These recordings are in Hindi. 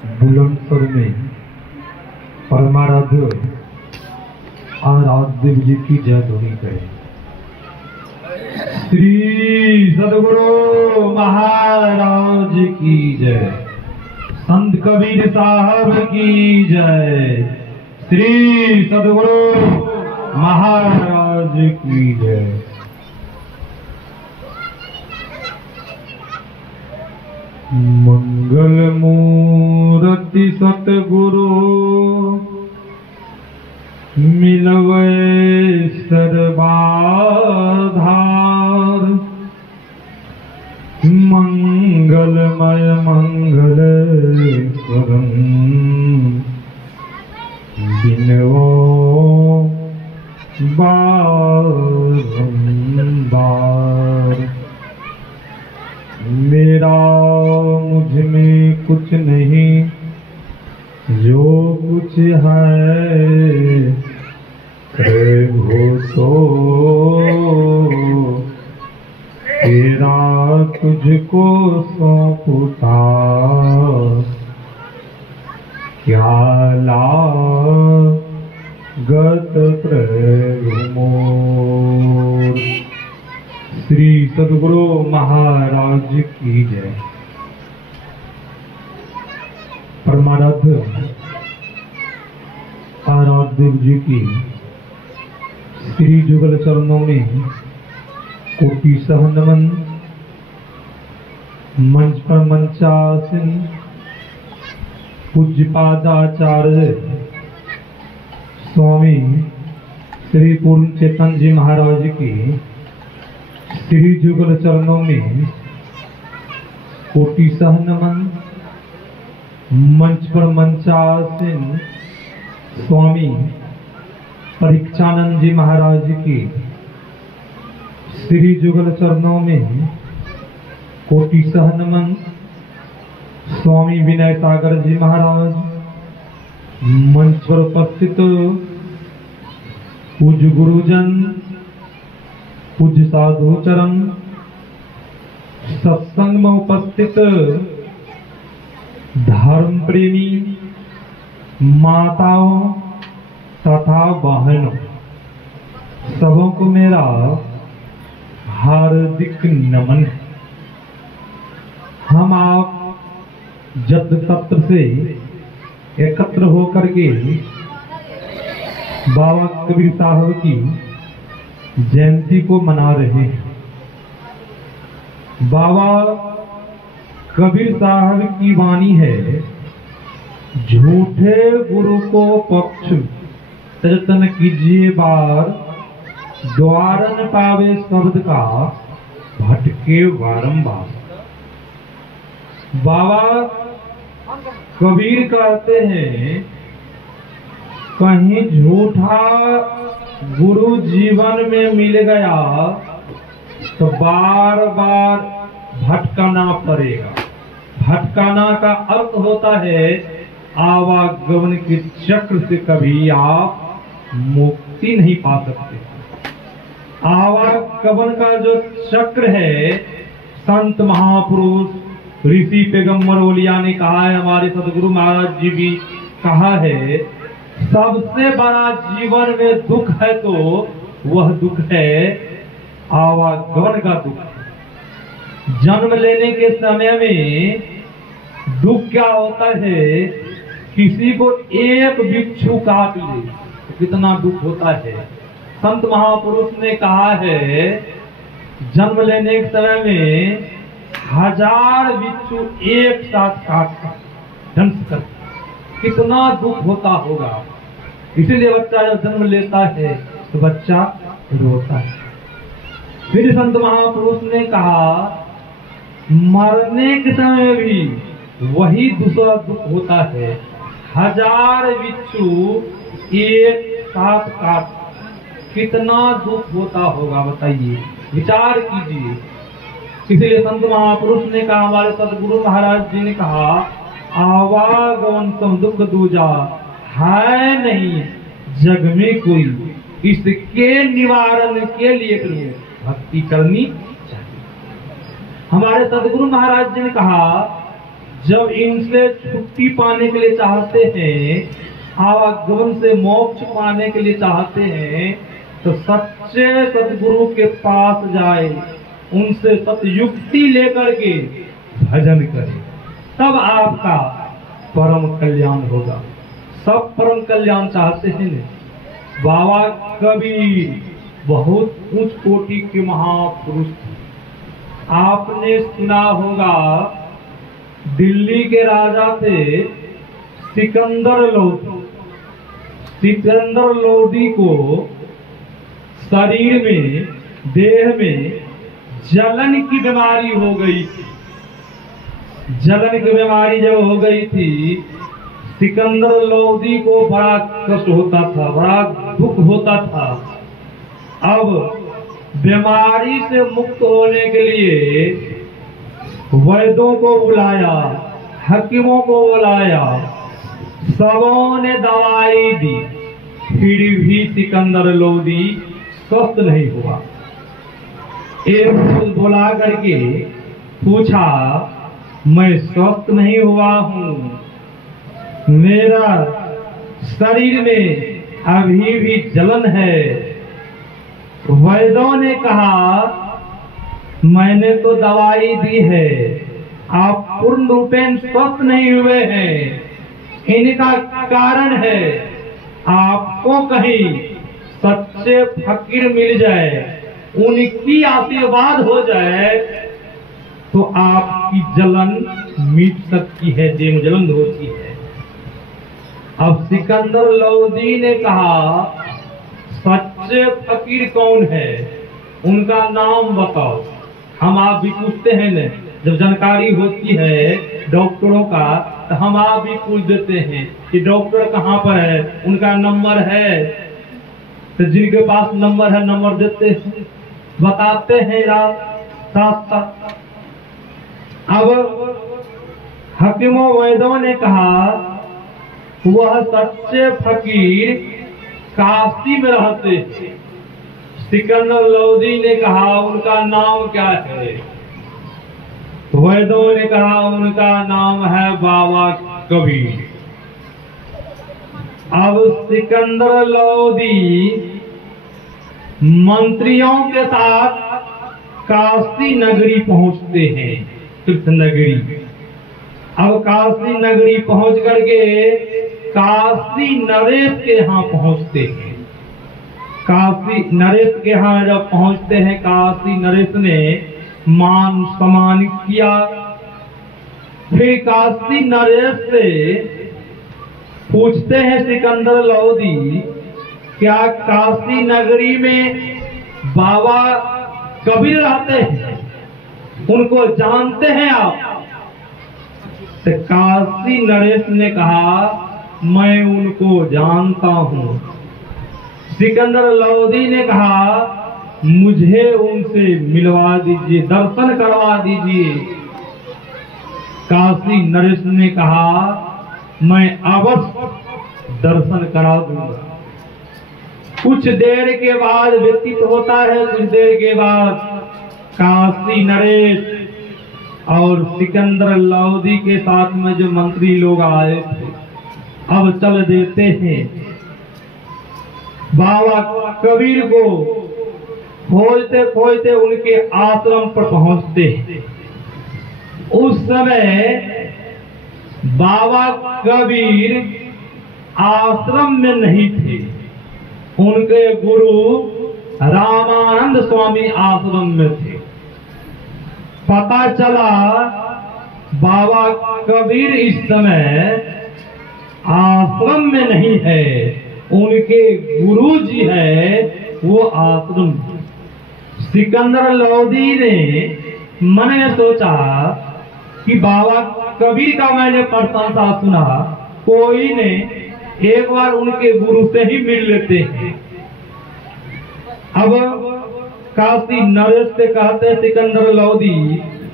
बुलंदशहर में परमाराध्य आराध्य जी की जय ध्वनि करें। श्री सदगुरु महाराज की जय, संत कबीर साहब की जय, श्री सदगुरु महाराज की जय। मंगल मूर्ति सतगुरु मिलवे सर्वाधार, मंगलमय मंगल करम बिनवो बारंबार। मेरा मुझ में कुछ नहीं, जो कुछ है प्रभु तो तेरा तुझको सौंपता, क्या लागत प्रभु मोर। श्री सदगुरु महाराज की जय। परमाराध्य आराध्य जी की श्री जुगल चरणों में कोटि सह नमन। मंच पर मंचासीन पूज्यपादाचार्य स्वामी श्री पूर्ण चेतन जी महाराज की श्री जुगल चरणों में कोटि सह नमन। मंच पर मंचासीन स्वामी परीक्षानंद जी महाराज की श्री जुगल चरणों में कोटि सह नमन। स्वामी विनय सागर जी महाराज, मंच पर उपस्थित पूज्य गुरुजन, पूज्य साधु चरण, सत्संग में उपस्थित धर्म प्रेमी माताओं तथा बहनों, सबों को मेरा हार्दिक नमन। हम आप जब तत्र से एकत्र होकर के बाबा कबीर साहब की जयंती को मना रहे हैं। बाबा कबीर साहब की वाणी है, झूठे गुरु को पक्ष तजतन कीजिए बार, द्वार न पावे शब्द का भटके बारंबार। बाबा कबीर कहते हैं, कहीं झूठा गुरु जीवन में मिल गया तो बार बार भटकाना पड़ेगा। भटकाना का अर्थ होता है आवागमन के चक्र से कभी आप मुक्ति नहीं पा सकते। आवागमन का जो चक्र है, संत महापुरुष ऋषि पैगंबर ओलिया ने कहा है, हमारे सदगुरु महाराज जी भी कहा है, सबसे बड़ा जीवन में दुख है तो वह दुख है आवागमन का दुख। जन्म लेने के समय में दुख क्या होता है, किसी को एक बिच्छू काट ले कितना दुख होता है। संत महापुरुष ने कहा है, जन्म लेने के समय में 1000 बिच्छू एक साथ काट ध्वंस कर, कितना दुख होता होगा। इसीलिए बच्चा जब जन्म लेता है तो बच्चा रोता है। फिर संत महापुरुष ने कहा, मरने के समय भी वही दूसरा दुख होता है, 1000 बिच्छू एक साथ काट, कितना दुख होता होगा बताइए, विचार कीजिए। इसलिए संत महापुरुष ने कहा, हमारे सदगुरु महाराज जी ने कहा, आवागमन सम दुख दूजा है नहीं जग में कोई, इसके निवारण के लिए भक्ति करनी चाहिए। हमारे सदगुरु महाराज जी ने कहा, जब इनसे छुट्टी पाने के लिए चाहते हैं, आवागमन से मोक्ष पाने के लिए चाहते हैं, तो सच्चे सदगुरु के पास जाए, उनसे सतयुक्ति लेकर के भजन करें, तब आपका परम कल्याण होगा। सब परम कल्याण चाहते हैं न। बाबा कबीर बहुत उच्च कोटि के महापुरुष थे। आपने सुना होगा, दिल्ली के राजा थे सिकंदर लोधी। सिकंदर लोधी को शरीर में, देह में जलन की बीमारी हो गई थी। जलन की बीमारी जब हो गई थी, सिकंदर लोधी को बड़ा कष्ट होता था, बड़ा दुख होता था। अब बीमारी से मुक्त होने के लिए वैद्यों को बुलाया, हकीमों को बुलाया, सबों ने दवाई दी, फिर भी सिकंदर लोधी स्वस्थ नहीं हुआ। एक बुला करके पूछा, मैं स्वस्थ नहीं हुआ हूँ, मेरा शरीर में अभी भी जलन है। वैद्यों ने कहा, मैंने तो दवाई दी है, आप पूर्ण रूपेण स्वस्थ नहीं हुए हैं। इनका कारण है, आपको कहीं सच्चे फकीर मिल जाए, उनकी आशीर्वाद हो जाए, तो आपकी जलन मिट सकती है, देह जलन होती है। अब सिकंदर लोधी ने कहा, सच्चे फकीर कौन है, उनका नाम बताओ। हम आप भी पूछते हैं न, जब जानकारी होती है डॉक्टरों का, तो हम आप भी पूछ देते हैं कि डॉक्टर कहाँ पर है, उनका नंबर है। तो जिनके पास नंबर है, नंबर देते हैं, बताते हैं साथ साथ। अब हकीमों वैद्यों ने कहा, वह सच्चे फकीर काशी में रहते हैं। सिकंदर लोधी ने कहा, उनका नाम क्या है? वैद्यों ने कहा, उनका नाम है बाबा कबीर। अब सिकंदर लोधी मंत्रियों के साथ काशी नगरी पहुंचते हैं, तीर्थ नगरी। अब काशी नगरी पहुंच करके काशी नरेश के यहाँ पहुंचते हैं। काशी नरेश के यहाँ जब पहुंचते हैं, काशी नरेश ने मान सम्मान किया। फिर काशी नरेश से पूछते हैं सिकंदर लोधी, क्या काशी नगरी में बाबा कबीर रहते हैं, उनको जानते हैं आप? तो काशी नरेश ने कहा, मैं उनको जानता हूँ। सिकंदर लोधी ने कहा, मुझे उनसे मिलवा दीजिए, दर्शन करवा दीजिए। काशी नरेश ने कहा, मैं अवश्य दर्शन करा दूंगा। कुछ देर के बाद व्यतीत होता है, कुछ देर के बाद काशी नरेश और सिकंदर लोधी के साथ में जो मंत्री लोग आए थे, अब चल देते हैं। बाबा कबीर को खोजते खोजते उनके आश्रम पर पहुंचते हैं। उस समय बाबा कबीर आश्रम में नहीं थे, उनके गुरु रामानंद स्वामी आश्रम में थे। पता चला बाबा कबीर इस समय आश्रम में नहीं है, उनके गुरु जी है वो आश्रम। सिकंदर लोधी ने मन में सोचा कि बाबा कबीर का मैंने प्रशंसा सुना, कोई ने एक बार उनके गुरु से ही मिल लेते हैं। अब काशी नरेश से कहते सिकंदर लोधी,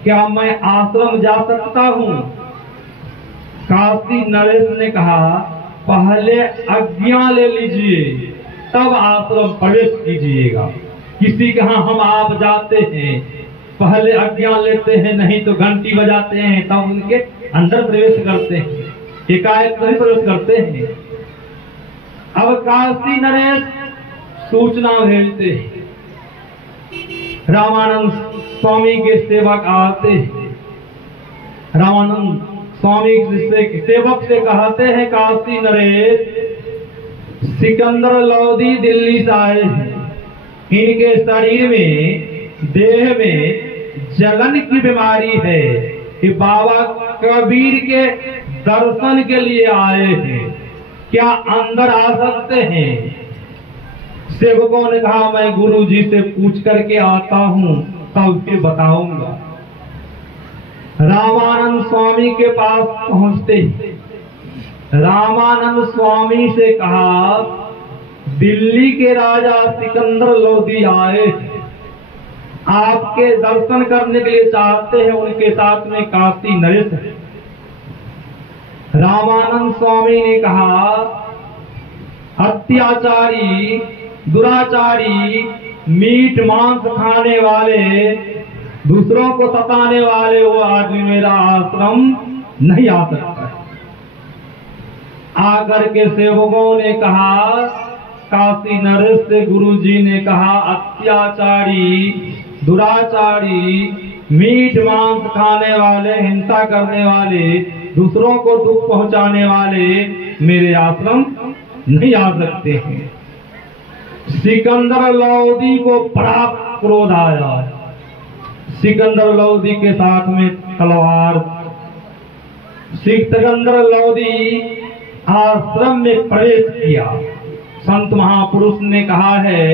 क्या मैं आश्रम जा सकता हूँ? काशी नरेश ने कहा, पहले आज्ञा ले लीजिए, तब आश्रम प्रवेश कीजिएगा। किसी के यहाँ हम आप जाते हैं, पहले आज्ञा लेते हैं, नहीं तो घंटी बजाते हैं, तब उनके अंदर प्रवेश करते हैं, एकाएक नहीं प्रवेश करते हैं। अब काशी नरेश सूचना भेजते हैं, रामानंद स्वामी के सेवक आते हैं, रामानंद स्वामी के सेवक से कहते हैं, काशी नरेश सिकंदर लोधी दिल्ली से आए हैं, इनके शरीर में देह में जलन की बीमारी है, कि बाबा कबीर के दर्शन के लिए आए हैं, क्या अंदर आ सकते हैं? सेवकों ने कहा मैं गुरु जी से पूछ करके आता हूँ, तब फिर बताऊंगा। रामानंद स्वामी के पास पहुंचते रामानंद स्वामी से कहा, दिल्ली के राजा सिकंदर लोधी आए, आपके दर्शन करने के लिए चाहते हैं, उनके साथ में काशी नरेश है। रामानंद स्वामी ने कहा, अत्याचारी, दुराचारी, मीट मांस खाने वाले, दूसरों को सताने वाले वो आदमी मेरा आश्रम नहीं आ सकता। आकर के सेवकों ने कहा, काशी नरेश से गुरु जी ने कहा, अत्याचारी, दुराचारी, मीट मांस खाने वाले, हिंसा करने वाले, दूसरों को दुख पहुंचाने वाले मेरे आश्रम नहीं आ सकते हैं। सिकंदर लोधी को बड़ा क्रोध आया। सिकंदर लोधी के साथ में तलवार। सिकंदर लोधी आश्रम में प्रवेश किया। संत महापुरुष ने कहा है,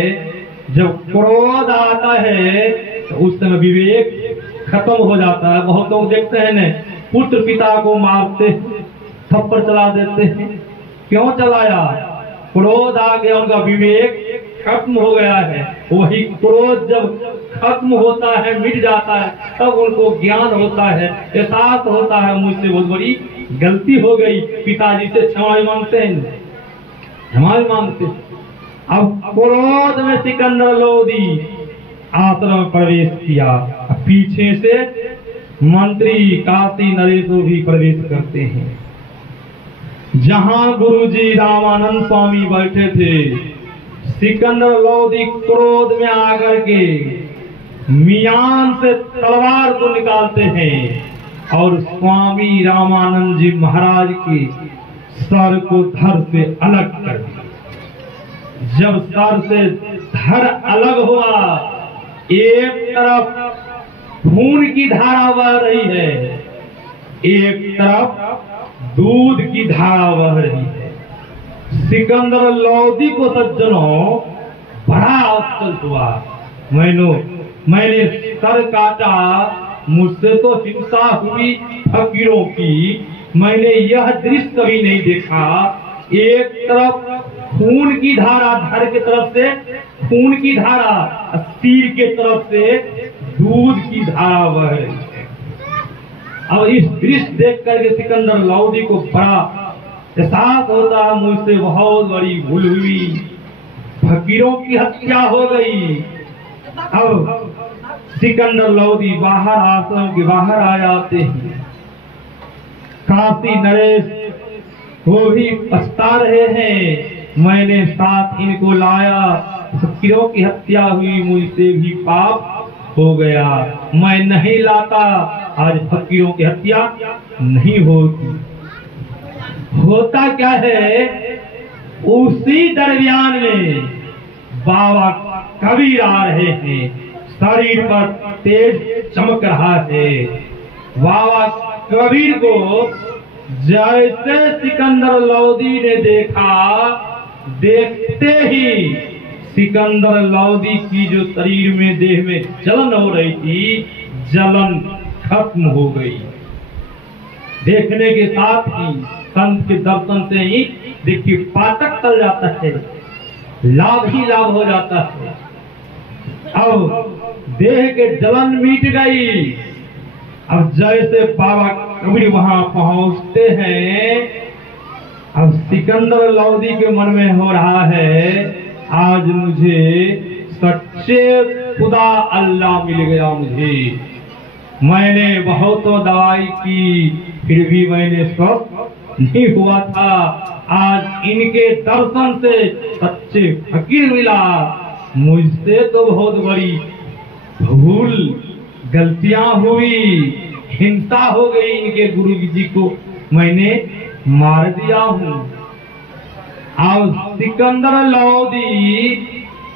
जब क्रोध आता है तो उस समय विवेक खत्म हो जाता है। बहुत लोग देखते हैं न, पुत्र पिता को मारते, थप्पड़ चला देते हैं। क्यों चलाया? क्रोध आ गया, उनका विवेक खत्म हो गया है। वही क्रोध जब खत्म होता है, मिट जाता है, तब उनको ज्ञान होता है, एहसास होता है, मुझसे बहुत बड़ी गलती हो गई, पिताजी से क्षमा मांगते हैं, क्षमा मांगते। अब क्रोध में सिकंदर लोधी आश्रम में प्रवेश किया। पीछे से मंत्री काशी नरेश भी प्रवेश करते हैं। जहां गुरुजी रामानंद स्वामी बैठे थे, सिकंदर लोधी क्रोध में आकर के मियान से तलवार को निकालते हैं और स्वामी रामानंद जी महाराज के सर को धड़ से अलग कर दिया। जब सर से धड़ अलग हुआ, एक तरफ खून की धारा बह रही है, एक तरफ दूध की धारा बह रही है। सिकंदर लोधी को सज्जनों बड़ा आश्चर्य हुआ। मैंने सर काटा, मुझसे तो हिंसा हुई फकीरों की, मैंने यह दृश्य कभी नहीं देखा। एक तरफ खून की धारा, धड़ की तरफ से खून की धारा, सिर के तरफ से दूध की धारा बह रही है। अब इस दृश्य देख करके सिकंदर लोधी को बड़ा एहसास होता है, मुझसे बहुत बड़ी भूल हुई, फकीरों की हत्या हो गई। अब सिकंदर लोधी बाहर, आश्रम के बाहर आ जाते हैं। काशी नरेश वो भी पछता रहे हैं, मैंने साथ इनको लाया, फकीरों की हत्या हुई, मुझसे भी पाप हो गया, मैं नहीं लाता, आज फकीरों की हत्या नहीं होती। होता क्या है, उसी दरमियान में बाबा कबीर आ रहे हैं, शरीर पर तेज चमक रहा है। बाबा कबीर को जैसे सिकंदर लोधी ने देखा, देखते ही सिकंदर लोधी की जो शरीर में, देह में जलन हो रही थी, जलन खत्म हो गई। देखने के साथ ही, संत के दर्शन से ही देखिए पातक चल जाता है, लाभ ही लाभ हो जाता है। अब देह के जलन मिट गई। अब जैसे बाबा कबीर वहां पहुंचते हैं, अब सिकंदर लोधी के मन में हो रहा है, आज मुझे सच्चे खुदा अल्लाह मिल गया मुझे। मैंने बहुत दवाई की फिर भी मैंने स्वस्थ नहीं हुआ था। आज इनके दर्शन से सच्चे फकीर मिला। मुझसे तो बहुत बड़ी भूल गलतियां हुई, हिंसा हो गई, इनके गुरु जी को मैंने मार दिया हूँ। अब सिकंदर लोधी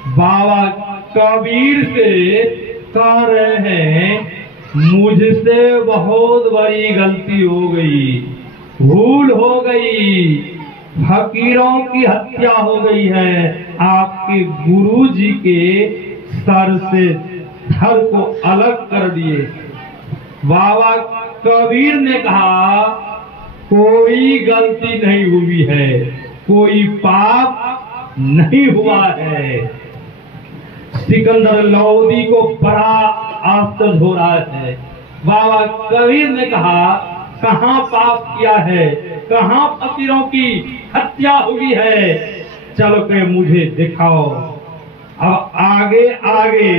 बाबा कबीर से कह रहे हैं मुझसे बहुत बड़ी गलती हो गई, भूल हो गई, फकीरों की हत्या हो गई है। आपके गुरु जी के सर से धड़ को अलग कर दिए। बाबा कबीर ने कहा कोई गलती नहीं हुई है, कोई पाप नहीं हुआ है। सिकंदर लोधी को बड़ा आश्चर्य हो रहा है। बाबा कबीर ने कहा कहाँ पाप किया है, कहाँ फकीरों की हत्या हुई है, चलो के मुझे दिखाओ। अब आगे आगे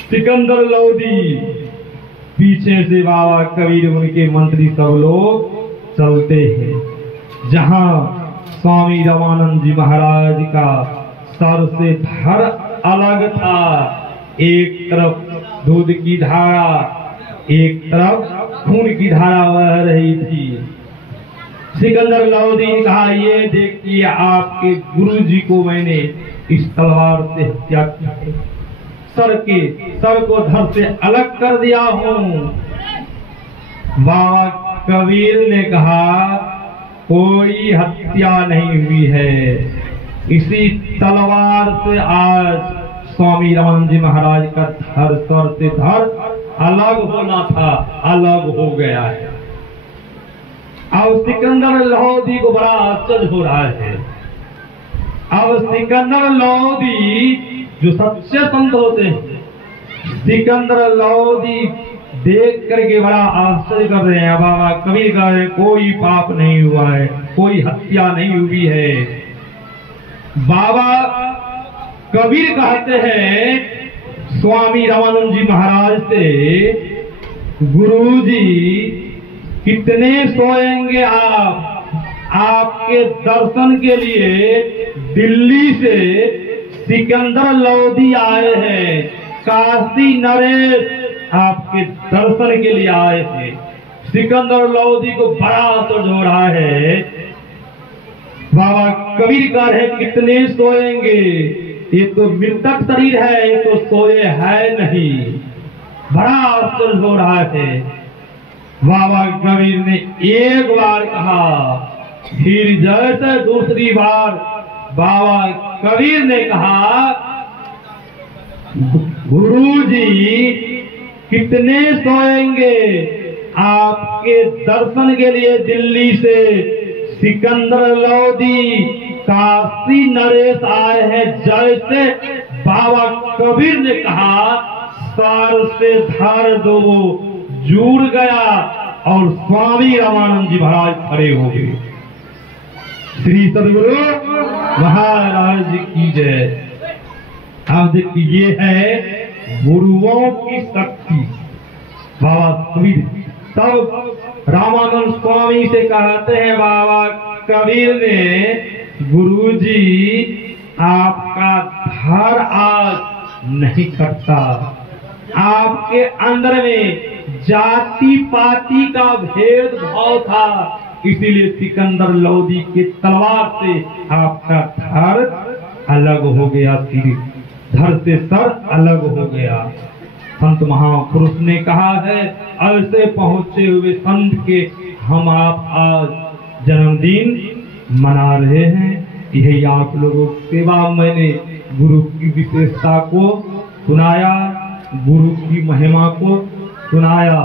सिकंदर लोधी, पीछे से बाबा कबीर उनके मंत्री सब लोग चलते हैं। जहां स्वामी रामानंद जी महाराज का सर से धड़ अलग था, एक तरफ दूध की धारा, एक तरफ खून की धारा बह रही थी। सिकंदर लोधी ने कहा ये देखिए आपके गुरु जी को मैंने इस तलवार से हत्या की है, सर को धड़ से अलग कर दिया हूँ। बाबा कबीर ने कहा कोई हत्या नहीं हुई है, इसी तलवार से आज स्वामी रामानंद जी महाराज का सर से धड़ अलग होना था, अलग हो गया है। अब सिकंदर लोधी को बड़ा आश्चर्य हो रहा है। अब सिकंदर लोधी जो सच्चे संत होते हैं, सिकंदर लोधी देख करके बड़ा आश्चर्य कर रहे हैं। बाबा कबीर कह रहे हैं कोई पाप नहीं हुआ है, कोई हत्या नहीं हुई है। बाबा कबीर कहते हैं स्वामी रामानंद जी महाराज से गुरु जी कितने सोएंगे आप, आपके दर्शन के लिए दिल्ली से सिकंदर लोधी आए हैं, काशी नरेश आपके दर्शन के लिए आए थे। सिकंदर लोधी को बड़ा आश्चर्य हो रहा है। बाबा कबीर कह रहे कितने सोएंगे, ये तो मृतक शरीर है, ये तो सोए है नहीं। बड़ा आश्चर्य हो रहा है। बाबा कबीर ने एक बार कहा, फिर जैसे दूसरी बार बाबा कबीर ने कहा गुरुजी कितने सोएंगे, आपके दर्शन के लिए दिल्ली से सिकंदर लोधी काशी नरेश आए हैं। जैसे बाबा कबीर ने कहा सर से धड़ दो जुड़ गया और स्वामी रामानंद जी महाराज खड़े हो गए। श्री सदगुरु महाराज की जय। आप देखिए ये है गुरुओं की शक्ति। बाबा कबीर तब रामानंद स्वामी से कहते हैं बाबा कबीर ने गुरुजी आपका धड़ आज नहीं कटता, आपके अंदर में जाति पाति का भेदभाव था, इसीलिए सिकंदर लोधी के तलवार से आपका धड़ अलग हो गया, धड़ से सर अलग हो गया। संत महापुरुष ने कहा है ऐसे पहुंचे हुए संत के हम आप आज जन्मदिन मना रहे हैं। यही आप लोगों की सेवा मैंने गुरु की विशेषता को सुनाया, गुरु की महिमा को सुनाया।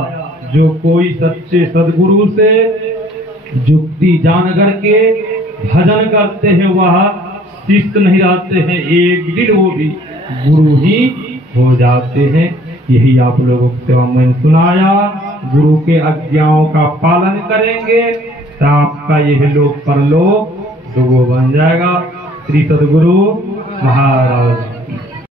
जो कोई सच्चे सदगुरु से जुक्ति जान करके भजन करते हैं वह शिष्य नहीं रहते हैं, एक दिन वो भी गुरु ही हो जाते हैं। यही आप लोगों की सेवा मैंने सुनाया। गुरु के आज्ञाओं का पालन करेंगे तो आपका यह लोक परलोक दो बन जाएगा। श्री सदगुरु महाराज।